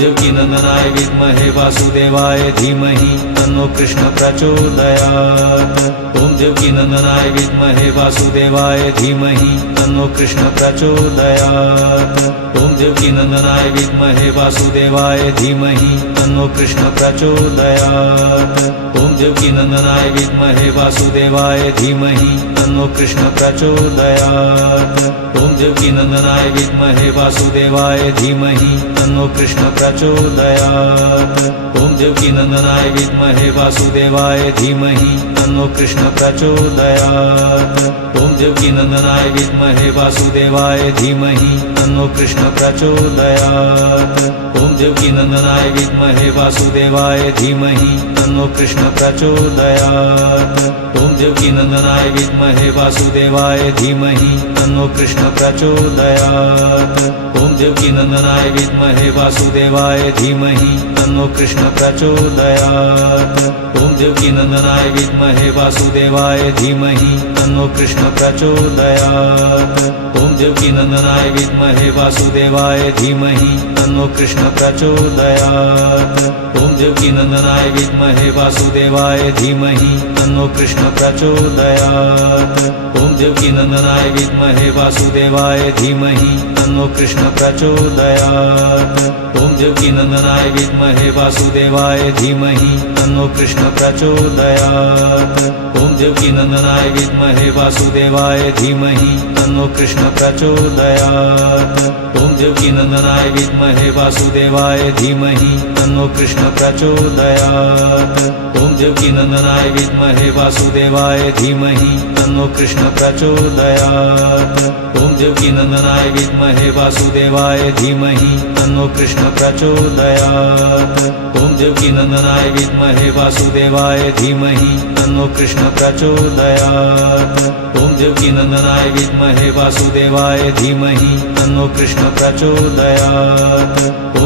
देवकीनंदनाय विद्महे वासुदेवाय धीमहि तन्नो कृष्ण प्रचोदयात्। ओम देवकीनंदनाय विद्महे वासुदेवाय धीमहि तन्नो कृष्ण प्रचोदयात्। ओम देवकीनंदनाय विद्महे वासुदेवाय धीमहि तन्नो कृष्ण प्रचोदयात्। ओम देवकीनंदनाय विद्महे वासुदेवाय धीमहि तन्नो कृष्ण प्रचोदयात्। ओम देवकीनंदनाय विद्महे वासुदेवाय धीमहि तन्नो कृष्ण प्रचोदयात्। ओम देवकीनंदनाय विद्महे वासुदेवाय धीमहि तन्नो कृष्ण प्रचोदयात्। ओम देवकीनंदनाय विद्महे वासुदेवाय धीमहि तन्नो कृष्ण प्रचोदयात्। ओम देवकीनंदनाय विद्महे वासुदेवाय धीमहि तन्नो कृष्ण प्रचोदयात्। ओम देवकीनंदनाय विद्महे वासुदेवाय धीमहि तन्नो कृष्ण प्रचोदयात्। ओम देवकीनंदनाय विद्महे वासुदेवाय धीमहि तन्नो कृष्ण प्रचोदयात्। ओम देवकीनंदनाय विद्महे वासुदेवाय धीमहि तन्नो कृष्ण प्रचोदयात्। ओम देवकीनंदनाय विद्महे वासुदेवाय धीमहि तन्नो कृष्ण प्रचोदयात्। ओम देवकीनंदनाय विद्महे वासुदेवाय धीमहि तन्नो कृष्ण प्रचोदयात्। ओम देवकीनंदनाय विद्महे वासुदेवाय धीमहि तन्नो कृष्ण प्रचोदयात्। ओम देवकीनंदनाय विद्महे वासुदेवाय धीमहि तन्नो कृष्ण प्रचोदयात्। ओम देवकीनंदनाय विद्महे वासुदेवाय धीमहि तन्नो कृष्ण प्रचोदयात्। ओम देवकीनंदनाय विद्महे वासुदेवाय धीमहि तन्नो कृष्ण प्रचोदयात्। ओम देवकीनंदनाय विद्महे वासुदेवाय धीमहि तन्नो कृष्ण प्रचोदयात्। ओम देवकीनंदनाय विद्महे वासुदेवाय धीमहि तन्नो कृष्ण प्रचोदयात्। ओम देवकीनंदनाय विद्महे वासुदेवाय धीमहि तन्नो कृष्ण प्रचोदयात्। ओम देवकीनंदनाय विद्महे वासुदेवाय धीमहि तन्नो कृष्ण प्रचोदयात्। ओम देवकीनंदनाय विद्महे वासुदेवाय धीमहि तन्नो कृष्ण प्रचोदयात्।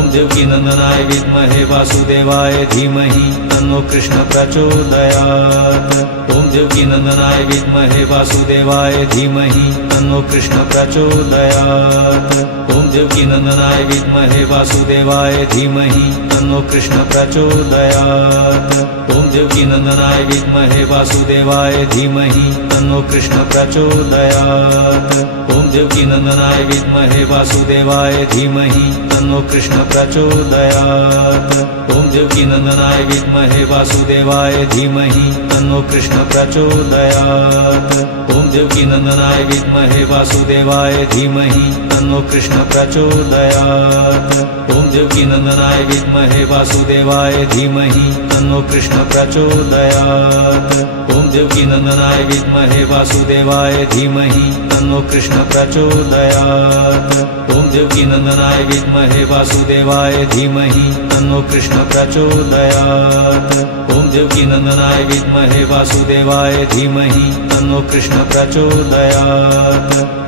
ओम देवकीनंदनाय विद्महे वासुदेवाय धीमहि तन्नो कृष्ण प्रचोदयात्। ओम देवकीनंदनाय विद्महे वासुदेवाय धीमहि तन्नो कृष्ण प्रचोदयात्। ओम देवकीनंदनाय विद्महे वासुदेवाय धीमहि तन्नो कृष्ण प्रचोदयात्। ओम देवकीनंदनाय विद्महे वासुदेवाय धीमहि तन्नो कृष्ण प्रचोदयात्। ओम देवकीनंदनाय विद्महे वासुदेवाय धीमहि तन्नो कृष्ण प्रचोदयात्। ओम देवकीनंदनाय विद्महे वासुदेवाय धीमहि तन्नो कृष्ण प्रचोदयात्। ओम देवकीनंदनाय विद्महे वासुदेवाय धीमहि तन्नो कृष्ण प्रचोदयात्। ओम देवकीनंदनाय विद्महे वासुदेवाय धीमहि तन्नो कृष्ण प्रचोदयात्। ओम देवकीनंदनाय विद्महे वासुदेवाय धीमहि तन्नो कृष्ण प्रचोदयात्। ओम देवकीनंदनाय विद्महे वासुदेवाय धीमहि तन्नो कृष्ण प्रचोदयात्। ओम देवकीनंदनाय विद्महे वासुदेवाय धीमहि तन्नो कृष्ण प्रचोदयात्।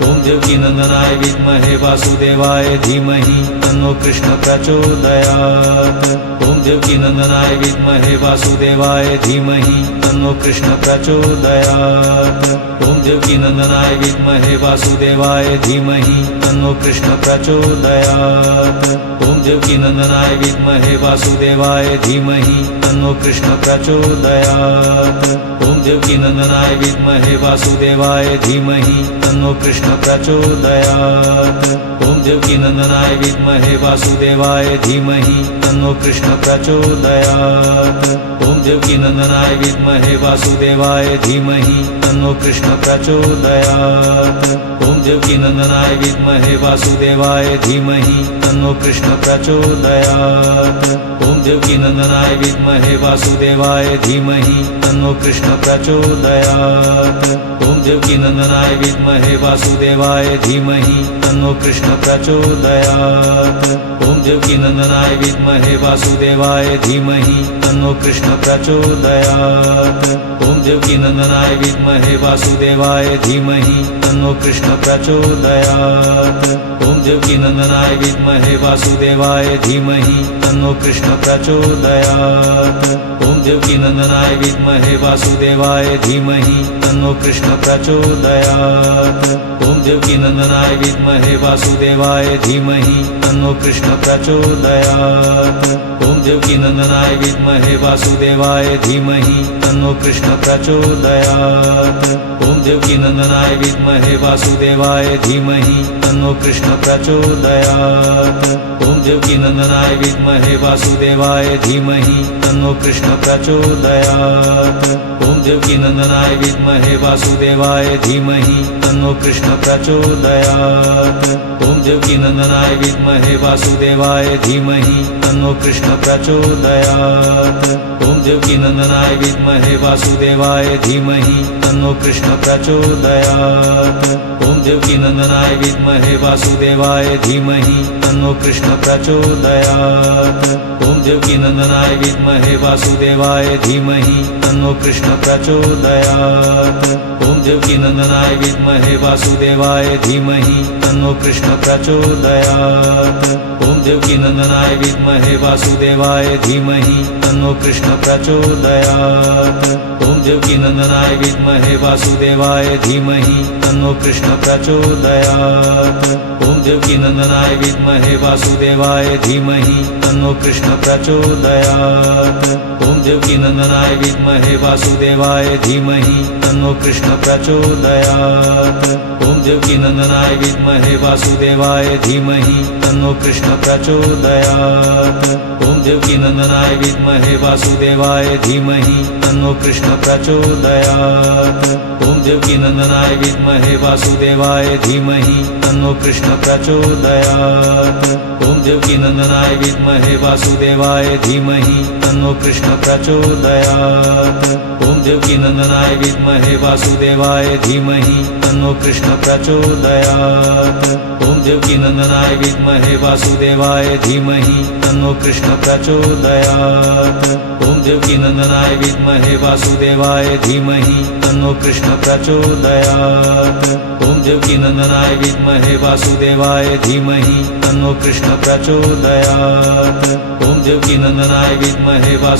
ओम देवकीनंदनाय विद्महे वासुदेवाय धीमहि तन्नो कृष्ण प्रचोदयात्। ओम देवकीनंदनाय विद्महे वासुदेवाय धीमहि तन्नो कृष्ण प्रचोदयात्। ओम देवकीनंदनाय विद्महे वासुदेवाय धीमहि तन्नो कृष्ण प्रचोदयात्। ओम देवकीनंदनाय विद्महे वासुदेवाय धीमहि तन्नो कृष्ण प्रचोदयात्। ओम देवकीनंदनाय विद्महे वासुदेवाय धीमहि तन्नो कृष्ण प्रचोदयात्। ओम देवकीनंदनाय विद्महे वासुदेवाय धीमहि तन्नो कृष्ण प्रचोदयात्। ओम देवकीनंदनाय विद्महे वासुदेवाय धीमहि तन्नो कृष्ण प्रचोदयात्। ओम देवकीनंदनाय विद्महे वासुदेवाय धीमहि तन्नो कृष्ण प्रचोदयात्। ओम देवकीनंदनाय विद्महे वासुदेवाय धीमहि तन्नो कृष्ण प्रचोदयात्। ओम देवकीनंदनाय विद्महे वासुदेवाय धीमहि तन्नो कृष्ण प्रचोदयात्। ओम देवकीनंदनाय विद्महे वासुदेवाय धीमहि तन्नो कृष्ण प्रचोदयात्। ओम देवकीनंदनाय विद्महे वासुदेवाय धीमहि तन्नो कृष्ण प्रचोदयात्। ओम देवकीनंदनाय विद्महे वासुदेवाय धीमहि तन्नो कृष्ण प्रचोदयात्। ओम ॐ देवकीनन्दनाय विद्महे वासुदेवाय धीमहि तन्नो कृष्ण प्रचोदयात् ॐ देवकीनन्दनाय विद्महे वासुदेवाय धीमहि तन्नो कृष्ण प्रचोदयात् ॐ देवकीनन्दनाय विद्महे वासुदेवाय धीमहि तन्नो कृष्ण प्रचोदयात् ॐ देवकीनन्दनाय विद्महे वासुदेवाय धीमहि तन्नो कृष्ण प्रचोदयात् ॐ देवकीनन्दनाय विद्महे वासुदेवाय धीमहि तन्नो कृष्ण प्रचोदयात् ॐ देवकीनन्दनाय विद्महे वासुदेवाय धीमहि तन्नो कृष्ण प्रचोदयात् ॐ देवकीनन्दनाय विद्महे वासुदेवाय धीमहि तन्नो कृष्ण प्रचोदयात् ॐ देवकीनन्दनाय विद्महे वासुदेवाय धीमहि तन्नो कृष्ण प्रचोदयात् ॐ देवकीनन्दनाय विद्महे वासुदेवाय धीमहि तन्नो कृष्ण प्रचोदयात् ॐ देवकीनन्दनाय विद्महे वासुदेवाय धीमहि तन्नो कृष्ण प्रचोदयात् ॐ देवकीनन्दनाय विद्महे वासुदेवाय धीमहि तन्नो कृष्ण प्रचोदयात् ॐ देवकीनन्दनाय विद्महे वासुदेवाय धीमहि तन्नो कृष्ण प्रचोदयात् ॐ देवकीनन्दनाय विद्महे वासुदेवाय धीमहि तन्नो कृष्ण प्रचोदयात् ॐ देवकीनन्दनाय विद्महे वासुदेवाय धीमहि तन्नो कृष्ण प्रचोदयात् ॐ देवकीनन्दनाय विद्महे वासुदेवाय धीमहि तन्नो कृष्ण प्रचोदयात् ॐ देवकीनन्दनाय विद्महे वासुदेवाय धीमहि तन्नो कृष्ण प्रचोदयात् ॐ देवकीनन्दनाय विद्महे वासुदेवाय धीमहि तन्नो कृष्ण प्रचोदयात् ॐ देवकीनन्दनाय विद्महे वासुदेवाय धीमहि तन्नो कृष्ण प्रचोदयात् ॐ देवकीनन्दनाय विद्महे वासुदेवाय धीमहि तन्नो कृष्ण प्रचोदयात् ॐ देवकीनन्दनाय विद्महे वासुदेवाय धीमहि तन्नो कृष्ण प्रचोदयात् ॐ देवकीनन्दनाय विद्महे वासुदेवाय धीमहि तन्नो कृष्ण प्रचोदयात् ॐ देवकीनन्दनाय विद्महे वासुदेवाय धीमहि तन्नो कृष्ण प्रचोदयात् ॐ देवकीनन्दनाय विद्महे वासुदेवाय धीमहि तन्नो कृष्ण प्रचोदयात् ॐ देवकीनन्दनाय विद्महे वासुदेवाय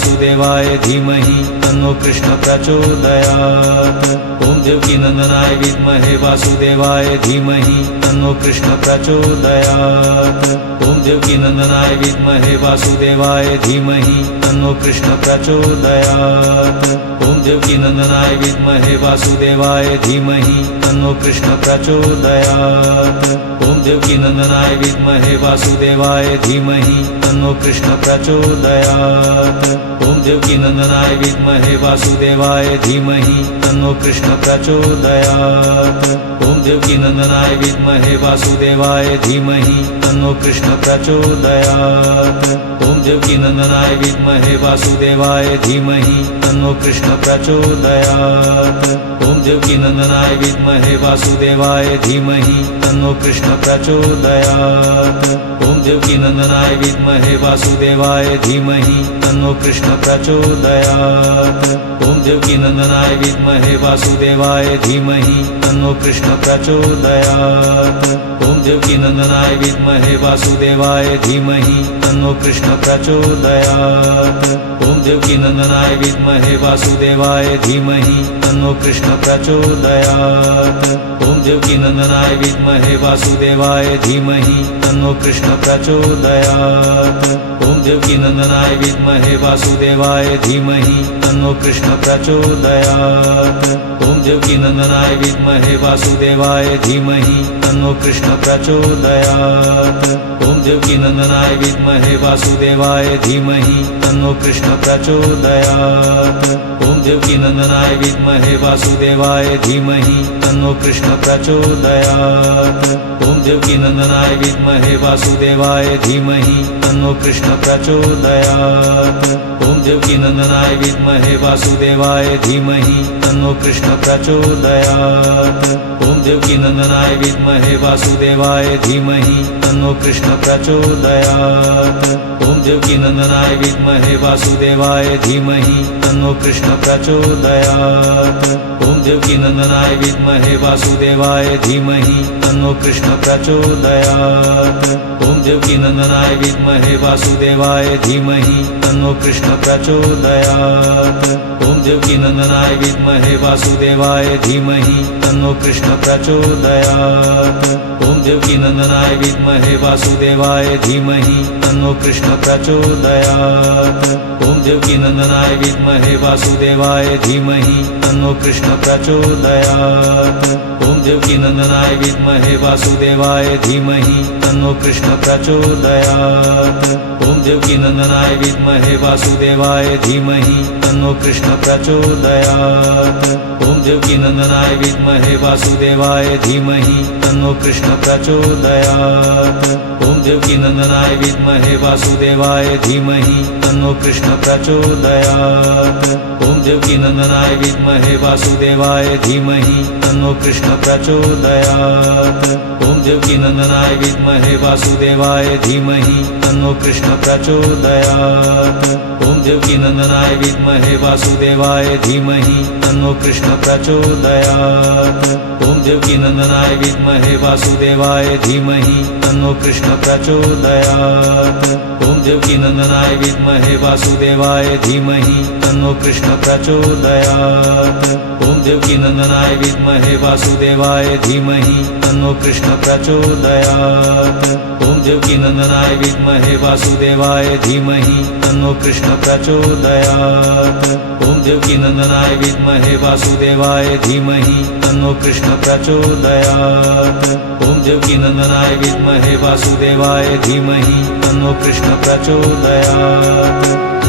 धीमहि तन्नो कृष्ण प्रचोदयात् ॐ देवकीनन्दनाय विद्महे वासुदेवाय धीमहि तन्नो कृष्ण प्रचोदयात् ॐ देवकीनन्दनाय विद्महे वासुदेवाय धीमहि तन्नो कृष्ण प्रचोदयात् ॐ देवकीनन्दनाय विद्महे वासुदेवाय धीमहि तन्नो कृष्ण प्रचोदयात् ॐ देवकीनन्दनाय विद्महे वासुदेवाय धीमहि तन्नो कृष्ण प्रचोदयात् ॐ देवकीनन्दनाय विद्महे वासुदेवाय धीमहि तन्नो कृष्ण प्रचोदयात् ॐ देवकीनन्दनाय विद्महे वासुदेवाय धीमहि तन्नो कृष्ण प्रचोदयात् ॐ देवकीनन्दनाय विद्महे वासुदेवाय धीमहि तन्नो कृष्ण प्रचोदयात् ॐ देवकीनन्दनाय विद्महे वासुदेवाय धीमहि तन्नो कृष्ण प्रचोदयात् ॐ देवकीनन्दनाय विद्महे वासुदेवाय धीमहि तन्नो कृष्ण प्रचोदयात् ॐ देवकीनन्दनाय विद्महे वासुदेवाय धीमहि तन्नो कृष्ण प्रचोदयात् ॐ देवकीनन्दनाय विद्महे वासुदेवाय धीमहि तन्नो कृष्ण प्रचोदयात् ॐ देवकीनन्दनाय विद्महे वासुदेवाय धीमहि तन्नो कृष्ण प्रचोदयात् ॐ देवकीनन्दनाय विद्महे वासुदेवाय धीमहि तन्नो कृष्ण प्रचोदयात् ॐ देवकीनन्दनाय विद्महे वासुदेवाय धीमहि तन्नो कृष्ण प्रचोदयात् ॐ देवकीनन्दनाय विद्महे वासुदेवाय धीमहि तन्नो कृष्ण प्रचोदयात् ॐ देवकीनन्दनाय विद्महे वासुदेवाय धीमहि तन्नो कृष्ण प्रचोदयात् ॐ देवकीनन्दनाय विद्महे वासुदेवाय धीमहि तन्नो कृष्ण प्रचोदयात् ॐ देवकीनन्दनाय विद्महे वासुदेवाय धीमहि तन्नो कृष्ण प्रचोदयात् ॐ देवकीनन्दनाय विद्महे वासुदेवाय धीमहि तन्नो कृष्ण प्रचोदयात् ॐ देवकीनन्दनाय विद्महे वासुदेवाय धीमहि तन्नो कृष्ण प्रचोदयात् ॐ देवकीनन्दनाय विद्महे वासुदेवाय धीमहि तन्नो कृष्ण प्रचोदयात् ॐ देवकीनन्दनाय विद्महे वासुदेवाय धीमहि तन्नो कृष्ण प्रचोदयात् ॐ ॐ देवकीनन्दनाय विद्महे वासुदेवाय धीमहि तन्नो कृष्ण प्रचोदयात् ॐ देवकीनन्दनाय विद्महे वासुदेवाय धीमहि तन्नो कृष्ण प्रचोदयात् ॐ देवकीनन्दनाय विद्महे वासुदेवाय धीमहि तन्नो कृष्ण प्रचोदयात् ॐ देवकीनन्दनाय विद्महे वासुदेवाय धीमहि तन्नो कृष्ण प्रचोदयात् ॐ देवकीनन्दनाय विद्महे वासुदेवाय धीमहि तन्नो कृष्ण प्रचोदयात् ॐ देवकीनन्दनाय विद्महे वासुदेवाय धीमहि तन्नो कृष्ण प्रचोदयात् ॐ देवकीनन्दनाय विद्महे वासुदेवाय धीमहि तन्नो कृष्ण प्रचोदयात् ॐ देवकीनन्दनाय विद्महे वासुदेवाय धीमहि तन्नो कृष्ण प्रचोदयात् ॐ देवकीनन्दनाय विद्महे वासुदेवाय धीमहि तन्नो कृष्ण प्रचोदयात् ॐ देवकीनन्दनाय विद्महे वासुदेवाय धीमहि तन्नो कृष्ण प्रचोदयात् ॐ देवकीनन्दनाय विद्महे वासुदेवाय धीमहि तन्नो कृष्ण प्रचोदयात् ॐ देवकीनन्दनाय विद्महे वासुदेवाय धीमहि तन्नो कृष्ण प्रचोदयात् ॐ देवकीनन्दनाय विद्महे वासुदेवाय धीमहि तन्नो कृष्ण प्रचोदयात् ॐ देवकीनन्दनाय विद्महे वासुदेवाय धीमहि तन्नो कृष्ण प्रचोदयात् ॐ देवकीनन्दनाय विद्महे वासुदेवाय धीमहि तन्नो कृष्ण प्रचोदयात् ॐ देवकीनन्दनाय विद्महे वासुदेवाय धीमहि तन्नो कृष्ण प्रचोदयात्।